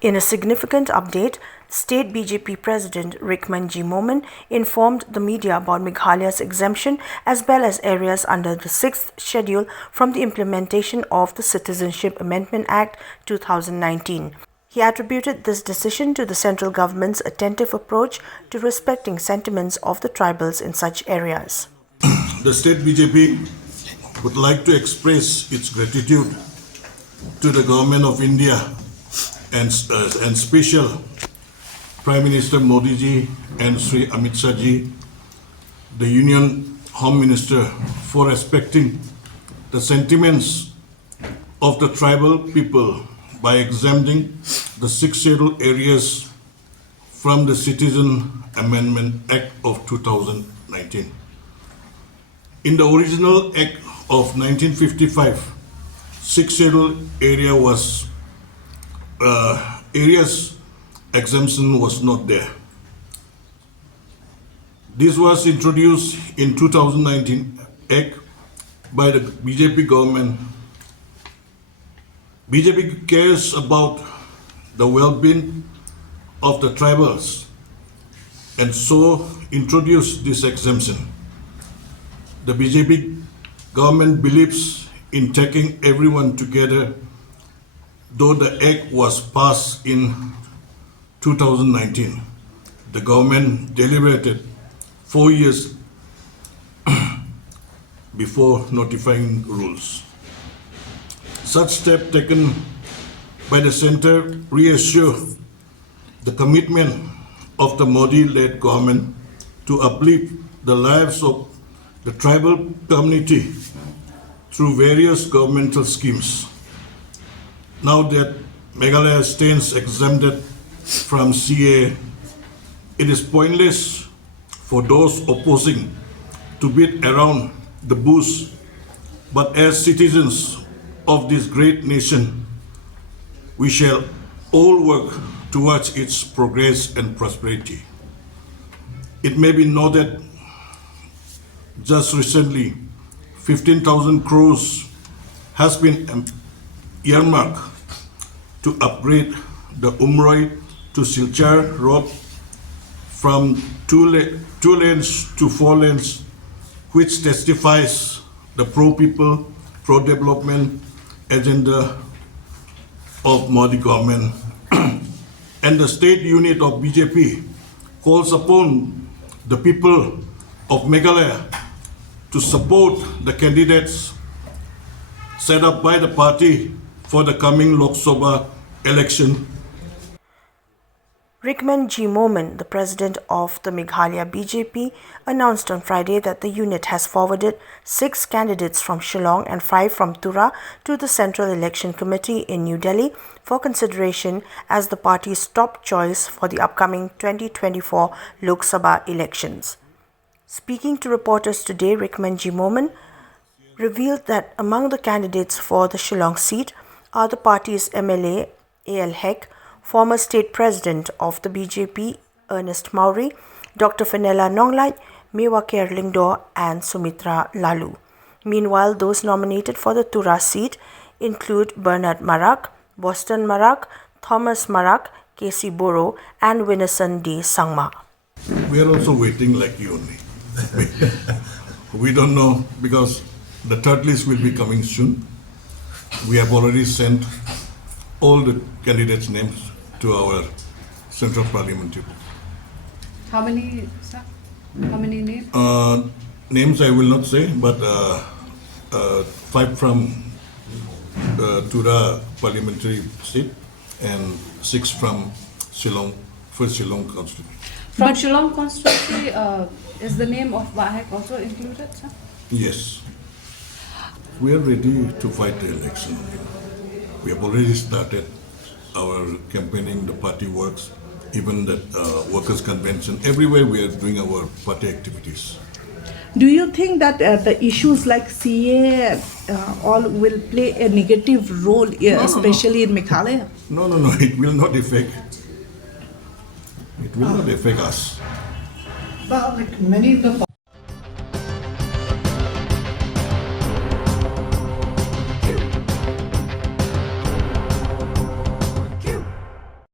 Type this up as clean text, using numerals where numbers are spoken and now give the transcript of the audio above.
In a significant update, State BJP President Rikman G Momin informed the media about Meghalaya's exemption as well as areas under the 6th schedule from the implementation of the Citizenship Amendment Act 2019. He attributed this decision to the central government's attentive approach to respecting sentiments of the tribals in such areas. The State BJP would like to express its gratitude to the Government of India and special Prime Minister Modi ji and Sri Amit Shah ji, the Union Home Minister, for respecting the sentiments of the tribal people by exempting the 6 scheduled areas from the Citizenship Amendment Act of 2019. In the original Act of 1955, 6 scheduled area was areas exemption was not there. This was introduced in 2019 Act by the BJP government. BJP cares about the well-being of the tribals and so introduced this exemption. The BJP government believes in taking everyone together. Though the Act was passed in 2019, the government deliberated 4 years before notifying rules. Such steps taken by the center reassure the commitment of the Modi-led government to uplift the lives of the tribal community through various governmental schemes. Now that Meghalaya stands exempted from CA, it is pointless for those opposing to beat around the bush. But as citizens of this great nation, we shall all work towards its progress and prosperity. It may be noted just recently, 15,000 crores has been earmarked to upgrade the Umroi to Silchar road from 2 lanes to 4 lanes, which testifies the pro-people, pro-development agenda of Modi government. And the state unit of BJP calls upon the people of Meghalaya to support the candidates set up by the party for the coming Lok Sabha election. Rikman G Momin, the president of the Meghalaya BJP, announced on Friday that the unit has forwarded 6 candidates from Shillong and 5 from Tura to the Central Election Committee in New Delhi for consideration as the party's top choice for the upcoming 2024 Lok Sabha elections. Speaking to reporters today, Rikman G Momin revealed that among the candidates for the Shillong seat are the party's MLA A.L. Hek, former state president of the BJP Ernest Mauri, Dr. Fenella Nonglait, Mewa Kerlingdo and Sumitra Lalu. Meanwhile, those nominated for the Tura seat include Bernard Marak, Boston Marak, Thomas Marak, Casey Boro and Winneson D. Sangma. We are also waiting like you only. We don't know because the third list will be coming soon. We have already sent all the candidates' names to our Central Parliamentary. How many, sir? How many names? Names I will not say, but 5 from Tura Parliamentary seat and 6 from Shillong, first Shillong constituency. From Shillong constituency, is the name of Wahek also included, sir? Yes. We are ready to fight the election. We have already started our campaigning, the party works, even the workers' convention. Everywhere we are doing our party activities. Do you think that the issues like CA all will play a negative role, especially in Meghalaya? No, it will not affect. It will not affect us. But like many of the